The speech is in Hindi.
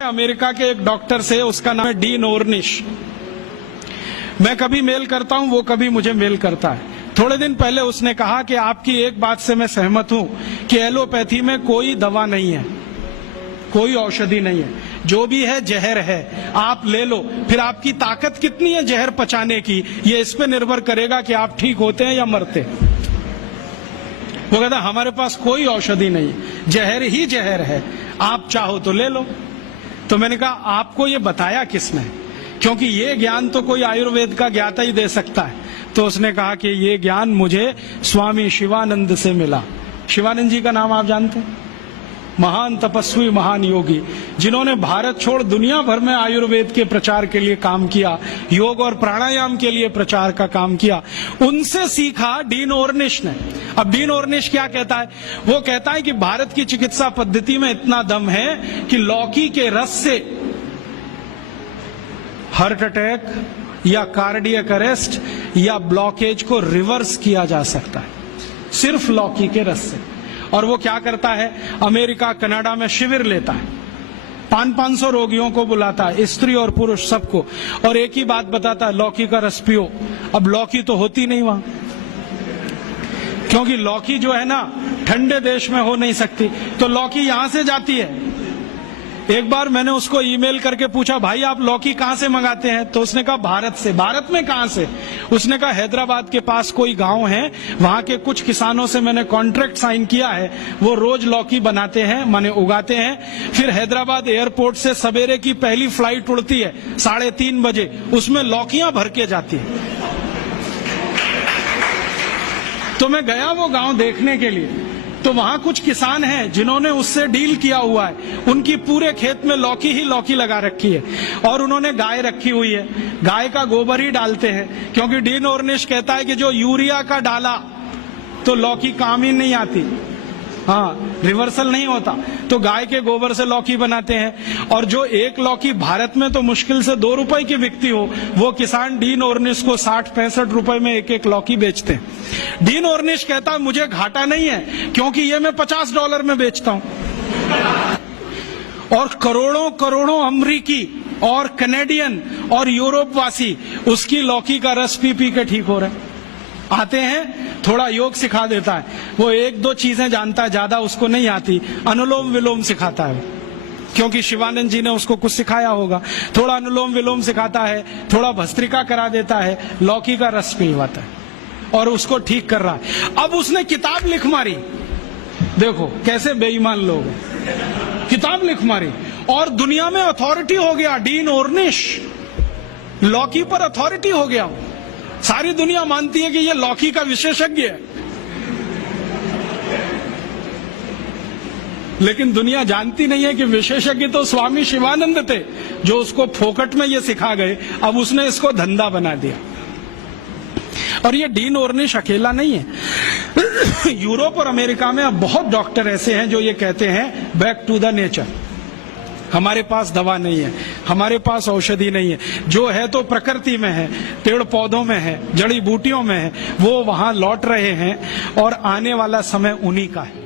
अमेरिका के एक डॉक्टर से, उसका नाम है डीन ऑर्निश। मैं कभी मेल करता हूं, वो कभी मुझे मेल करता है। थोड़े दिन पहले उसने कहा कि आपकी एक बात से मैं सहमत हूं कि एलोपैथी में कोई दवा नहीं है, कोई औषधि नहीं है, जो भी है जहर है, आप ले लो। फिर आपकी ताकत कितनी है जहर पचाने की, ये इस पे निर्भर करेगा कि आप ठीक होते हैं या मरते। वो कहता हमारे पास कोई औषधि नहीं है, जहर ही जहर है, आप चाहो तो ले लो। तो मैंने कहा आपको ये बताया किसने, क्योंकि ये ज्ञान तो कोई आयुर्वेद का ज्ञाता ही दे सकता है। तो उसने कहा कि ये ज्ञान मुझे स्वामी शिवानंद से मिला। शिवानंद जी का नाम आप जानते हैं? महान तपस्वी, महान योगी, जिन्होंने भारत छोड़ दुनिया भर में आयुर्वेद के प्रचार के लिए काम किया, योग और प्राणायाम के लिए प्रचार का काम किया। उनसे सीखा डीन ऑर्निश ने। अब डीन ऑर्निश क्या कहता है? वो कहता है कि भारत की चिकित्सा पद्धति में इतना दम है कि लौकी के रस से हार्ट अटैक या कार्डियक अरेस्ट या ब्लॉकेज को रिवर्स किया जा सकता है, सिर्फ लौकी के रस से। और वो क्या करता है, अमेरिका कनाडा में शिविर लेता है, 500 रोगियों को बुलाता है, स्त्री और पुरुष सबको, और एक ही बात बताता है, लौकी का रस पियो। अब लौकी तो होती नहीं वहां, क्योंकि लौकी जो है ना ठंडे देश में हो नहीं सकती, तो लौकी यहां से जाती है। एक बार मैंने उसको ईमेल करके पूछा, भाई आप लौकी कहां से मंगाते हैं? तो उसने कहा भारत से। भारत में कहां से? उसने कहा हैदराबाद के पास कोई गांव है, वहां के कुछ किसानों से मैंने कॉन्ट्रैक्ट साइन किया है, वो रोज लौकी बनाते हैं, माने उगाते हैं। फिर हैदराबाद एयरपोर्ट से सवेरे की पहली फ्लाइट उड़ती है 3:30 बजे, उसमें लौकियां भर के जाती है। तो मैं गया वो गांव देखने के लिए, तो वहां कुछ किसान हैं जिन्होंने उससे डील किया हुआ है, उनकी पूरे खेत में लौकी ही लौकी लगा रखी है, और उन्होंने गाय रखी हुई है, गाय का गोबर ही डालते हैं, क्योंकि डीन ऑर्निश कहता है कि जो यूरिया का डाला तो लौकी काम ही नहीं आती, हाँ रिवर्सल नहीं होता, तो गाय के गोबर से लौकी बनाते हैं। और जो एक लौकी भारत में तो मुश्किल से 2 रुपए की बिकती हो, वो किसान डीन ऑर्निश को 60-65 रुपए में एक लौकी बेचते हैं। डीन ऑर्निश कहता है मुझे घाटा नहीं है, क्योंकि ये मैं $50 में बेचता हूं, और करोड़ों करोड़ों अमरीकी और कनेडियन और यूरोप वासी उसकी लौकी का रस पी पी के ठीक हो रहे हैं। आते हैं, थोड़ा योग सिखा देता है, वो 1-2 चीजें जानता है, ज्यादा उसको नहीं आती, अनुलोम विलोम सिखाता है, क्योंकि शिवानंद जी ने उसको कुछ सिखाया होगा। थोड़ा अनुलोम विलोम सिखाता है, थोड़ा भस्त्रिका करा देता है, लौकी का रस पिलवाता है, और उसको ठीक कर रहा है। अब उसने किताब लिख मारी, देखो कैसे बेईमान लोग हैं, किताब लिख मारी, और दुनिया में अथॉरिटी हो गया डीन ऑर्निश, लौकी पर अथॉरिटी हो गया। सारी दुनिया मानती है कि ये लौकी का विशेषज्ञ है, लेकिन दुनिया जानती नहीं है कि विशेषज्ञ तो स्वामी शिवानंद थे, जो उसको फोकट में ये सिखा गए। अब उसने इसको धंधा बना दिया। और ये डीन ऑर्निश अकेला नहीं है, यूरोप और अमेरिका में अब बहुत डॉक्टर ऐसे हैं जो ये कहते हैं बैक टू द नेचर, हमारे पास दवा नहीं है, हमारे पास औषधि नहीं है, जो है तो प्रकृति में है, पेड़ पौधों में है, जड़ी बूटियों में है, वो वहां लौट रहे हैं, और आने वाला समय उन्हीं का है।